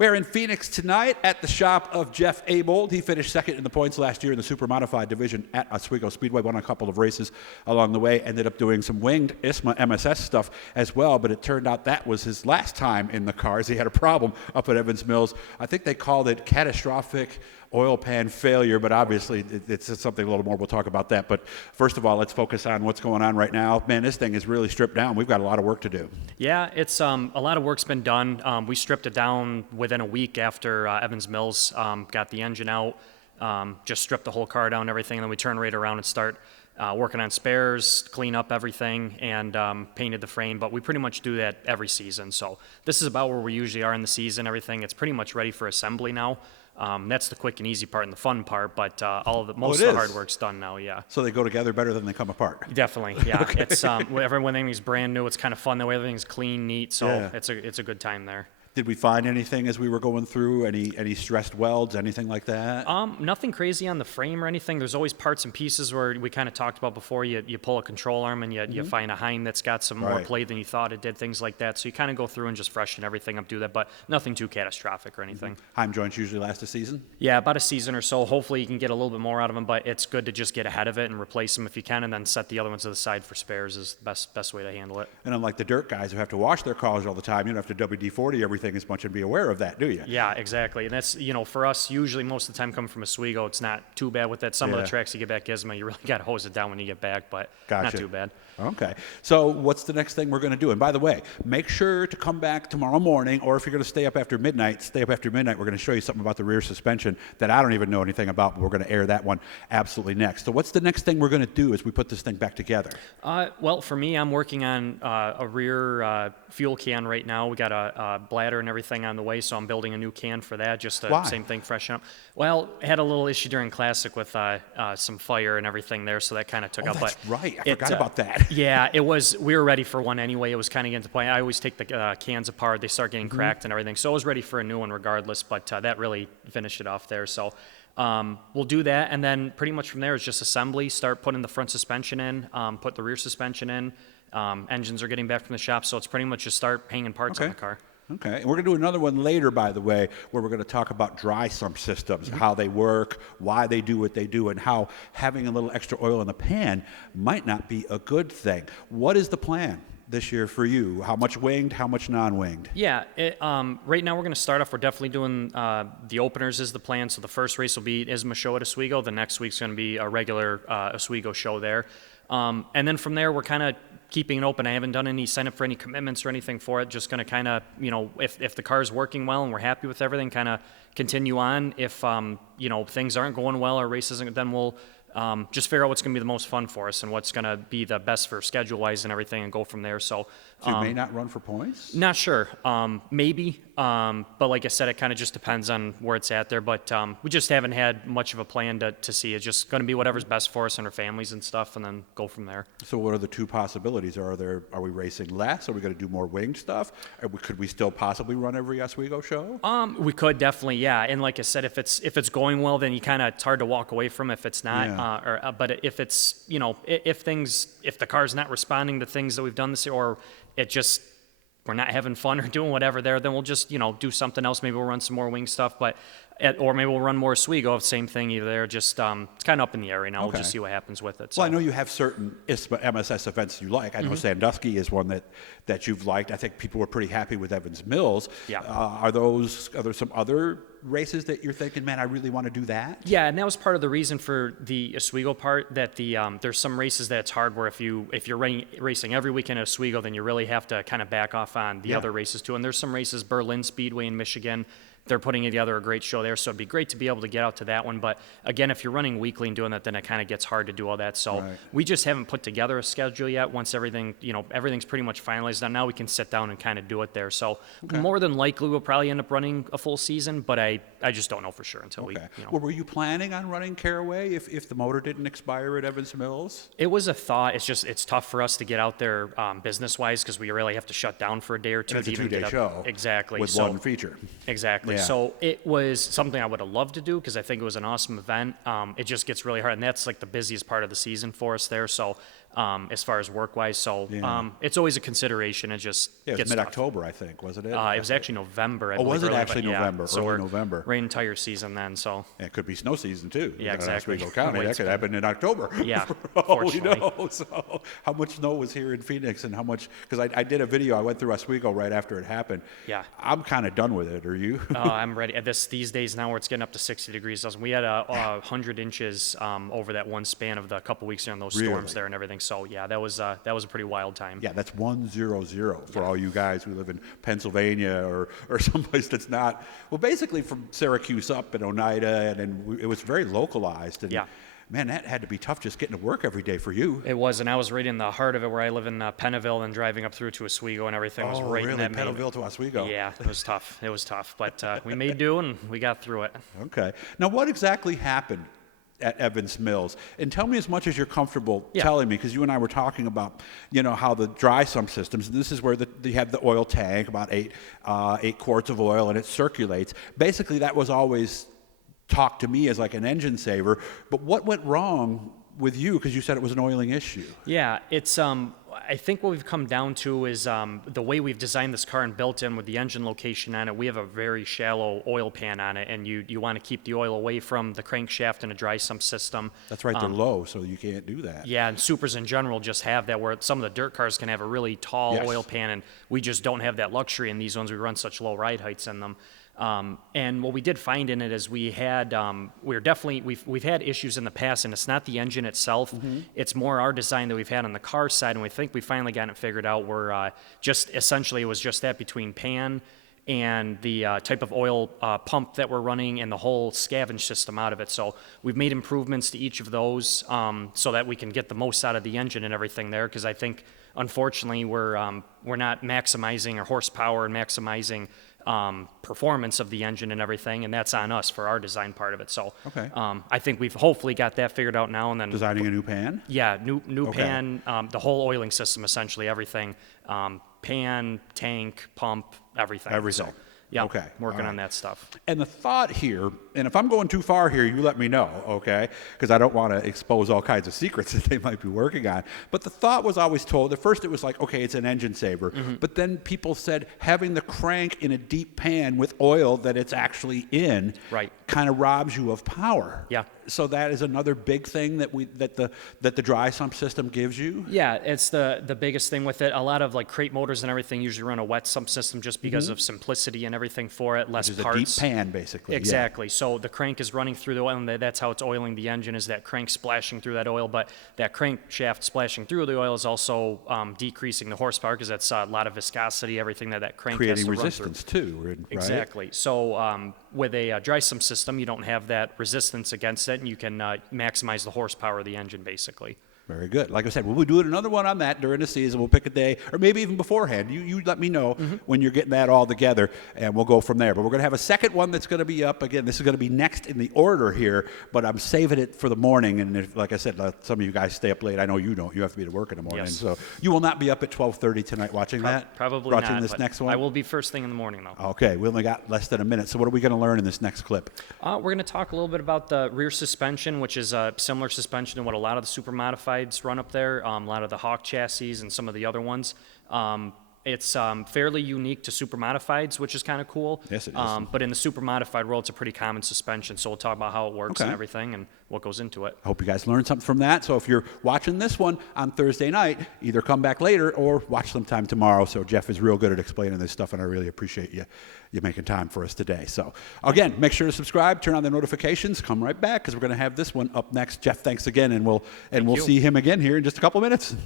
We're in Phoenix tonight at the shop of Jeff Abold. He finished second in the points last year in the Supermodified division at Oswego Speedway, won a couple of races along the way, ended up doing some winged ISMA MSS stuff as well, but it turned out that was his last time in the cars. He had a problem up at Evans Mills. I think they called it catastrophic oil pan failure, but obviously it's something a little more. We'll talk about that. But first of all, let's focus on what's going on right now. Man, this thing is really stripped down. We've got a lot of work to do. Yeah, it's a lot of work's been done. We stripped it down within a week after Evans Mills got the engine out. Just stripped the whole car down, everything, and then we turn right around and start working on spares, clean up everything, and painted the frame. But we pretty much do that every season. So this is about where we usually are in the season. Everything, it's pretty much ready for assembly now. That's the quick and easy part and the fun part, but most of the hard work's done now, yeah. So they go together better than they come apart. Definitely, yeah. Okay. It's everything's brand new. It's kind of fun the way everything's clean, neat. So Yeah. it's a good time there. Did we find anything as we were going through? Any stressed welds, anything like that? Nothing crazy on the frame or anything. There's always parts and pieces where we kind of talked about before. You pull a control arm and you find a Heim that's got some more play than you thought it did, things like that. So you kind of go through and just freshen everything up, do that, but nothing too catastrophic or anything. Heim joints usually last a season? Yeah, about a season or so. Hopefully you can get a little bit more out of them, but it's good to just get ahead of it and replace them if you can, and then set the other ones to the side for spares is the best way to handle it. And unlike the dirt guys who have to wash their cars all the time, you don't have to WD-40 everything as much and be aware of that, do you? Yeah, exactly. And that's, for us, usually most of the time coming from Oswego, it's not too bad with that. Some of the tracks you get back Gizmo, you really got to hose it down when you get back, but not too bad. Okay. So what's the next thing we're going to do? And by the way, make sure to come back tomorrow morning, or if you're going to stay up after midnight, stay up after midnight. We're going to show you something about the rear suspension that I don't even know anything about, but we're going to air that one absolutely next. So what's the next thing we're going to do as we put this thing back together? Well, for me, I'm working on a rear fuel can right now. We got a bladder and everything on the way, so I'm building a new can for that, just the same thing, freshen up. Well, I had a little issue during Classic with some fire and everything there, so that kind of took up. That's right. I forgot about that. Yeah, it was. We were ready for one anyway. It was kind of getting to the point. I always take the cans apart. They start getting cracked and everything. So I was ready for a new one regardless, but that really finished it off there. So we'll do that, and then pretty much from there is just assembly. Start putting the front suspension in, put the rear suspension in. Engines are getting back from the shop, so it's pretty much just start hanging parts on the car. Okay, and we're going to do another one later, by the way, where we're going to talk about dry sump systems, how they work, why they do what they do, and how having a little extra oil in the pan might not be a good thing. What is the plan this year for you? How much winged, how much non-winged? Yeah, right now we're going to start off, we're definitely doing the openers is the plan. So the first race will be ISMA show at Oswego. The next week's going to be a regular Oswego show there. And then from there, we're kind of keeping it open. I haven't done any sign up for any commitments or anything for it. Just going to kind of, if the car's working well and we're happy with everything, kind of continue on. If, things aren't going well or race isn't, then we'll just figure out what's going to be the most fun for us and what's going to be the best for schedule-wise and everything and go from there. So you may not run for points? Not sure. Maybe. But like I said, it kind of just depends on where it's at there. But we just haven't had much of a plan to see. It's just going to be whatever's best for us and our families and stuff, and then go from there. So what are the two possibilities? Are we racing less? Are we going to do more winged stuff? Could we still possibly run every Oswego show? We could definitely, yeah. And like I said, if it's going well, then it's hard to walk away from. If it's not, but if it's if the car's not responding to things that we've done this year, or we're not having fun or doing whatever there, then we'll just do something else. Maybe we'll run some more wing stuff, or maybe we'll run more Oswego. Same thing either there. Just it's kind of up in the air right now. We'll just see what happens with it. So. Well, I know you have certain ISMA MSS events you like. I know Sandusky is one that you've liked. I think people were pretty happy with Evans Mills. Yeah. Are there some other races that you're thinking, man, I really want to do that? Yeah, and that was part of the reason for the Oswego part, that there's some races that it's hard where if you're racing every weekend at Oswego, then you really have to kind of back off on the other races too. And there's some races, Berlin Speedway in Michigan, they're putting together a great show there, so it'd be great to be able to get out to that one. But again, if you're running weekly and doing that, then it kind of gets hard to do all that. So we just haven't put together a schedule yet. Once everything's pretty much finalized, now we can sit down and kind of do it there. So more than likely, we'll probably end up running a full season, but I just don't know for sure until we. Well, were you planning on running Caraway if the motor didn't expire at Evans Mills? It was a thought. It's tough for us to get out there business-wise because we really have to shut down for a day or two. And it's a 2-day show. Exactly. With one feature. Exactly. Yeah. So it was something I would have loved to do because I think it was an awesome event. It just gets really hard, and that's like the busiest part of the season for us there. So as far as work-wise. So Yeah. it's always a consideration. It just Yeah, it was gets tough. mid-October, I think, wasn't it? It was actually November. I Oh, was believe, it early, actually but yeah. November, So early we're November? rain tire season then. So And it could be snow season too. Yeah, in exactly. Oswego County. Wait, That could happen in October. Yeah, For all we fortunately. know. So, how much snow was here in Phoenix, and how much? Because I did a video. I went through Oswego right after it happened. Yeah. I'm kind of done with it. Are you? I'm ready. These days now, where it's getting up to 60 degrees. We had 100 inches over that one span of the couple weeks during those storms Really? there and everything. So yeah, that was a pretty wild time. Yeah, that's 100 for all you guys who live in Pennsylvania or someplace that's not. Well, basically from Syracuse up in Oneida, and then it was very localized. And Yeah. man, that had to be tough just getting to work every day for you. It was, and I was right in the heart of it, where I live in Pennaville, and driving up through to Oswego and everything was right really? in that main. Pennaville to Oswego? Yeah, it was tough. It was tough, but we made do and we got through it. Okay. Now, what exactly happened at Evans Mills? And tell me as much as you're comfortable Yeah. telling me, because you and I were talking about, how the dry sump systems, and this is where you have the oil tank, about eight quarts of oil, and it circulates. Basically, that was always talked to me as like an engine saver. But what went wrong with you? Because you said it was an oiling issue. Yeah, it's I think what we've come down to is the way we've designed this car and built in with the engine location on it. We have a very shallow oil pan on it, and you want to keep the oil away from the crankshaft and a dry sump system. That's right, they're low, so you can't do that. Yeah, and supers in general just have that, where some of the dirt cars can have a really tall Yes. oil pan, and we just don't have that luxury in these ones. We run such low ride heights in them. And what we did find in it is we've had issues in the past, and it's not the engine itself. It's more our design that we've had on the car side, and we think we finally got it figured out. Where just essentially it was just that between pan and the type of oil pump that we're running and the whole scavenge system out of it. So we've made improvements to each of those so that we can get the most out of the engine and everything there. Because I think unfortunately we're not maximizing our horsepower and maximizing performance of the engine and everything, and that's on us for our design part of it. So Okay. I think we've hopefully got that figured out now. And then Designing a new pan? yeah, new Okay. pan, the whole oiling system, essentially everything, pan, tank, pump, everything. Everything. So, yeah, Okay. working All on right. that stuff. And the thought here, and if I'm going too far here, you let me know, okay? Because I don't want to expose all kinds of secrets that they might be working on. But the thought was always told, at first it was like, okay, it's an engine saver. But then people said having the crank in a deep pan with oil that it's actually in Right. kind of robs you of power. Yeah. So that is another big thing that the dry sump system gives you. Yeah, it's the biggest thing with it. A lot of like crate motors and everything usually run a wet sump system just because of simplicity and everything for it, less Which is parts. a deep pan, basically. yeah. Exactly. So the crank is running through the oil, and that's how it's oiling the engine, is that crank splashing through that oil. But that crankshaft splashing through the oil is also decreasing the horsepower, because that's a lot of viscosity, everything that crank has Creating to run resistance, too, right? Exactly. So with a dry sump system, you don't have that resistance against it, and you can maximize the horsepower of the engine, basically. Very good. Like I said, we'll do another one on that during the season. We'll pick a day, or maybe even beforehand. You let me know when you're getting that all together, and we'll go from there. But we're going to have a second one that's going to be up. Again, this is going to be next in the order here, but I'm saving it for the morning. And if, like I said, some of you guys stay up late. I know you don't. You have to be to work in the morning. Yes. So you will not be up at 12:30 tonight watching that? Probably watching not. this but next one? I will be first thing in the morning, though. Okay. We only got less than a minute. So what are we going to learn in this next clip? We're going to talk a little bit about the rear suspension, which is a similar suspension to what a lot of the Supermodifieds run up there, a lot of the Hawk chassis and some of the other ones. It's fairly unique to Supermodifieds, which is kind of cool. Yes, it is. But in the Supermodified world, it's a pretty common suspension, so we'll talk about how it works and Okay. everything and what goes into it. I hope you guys learned something from that. So if you're watching this one on Thursday night, either come back later or watch sometime tomorrow. So Jeff is real good at explaining this stuff, and I really appreciate you making time for us today. So again, make sure to subscribe, turn on the notifications, come right back because we're going to have this one up next. Jeff, thanks again, and we'll you. see him again here in just a couple minutes.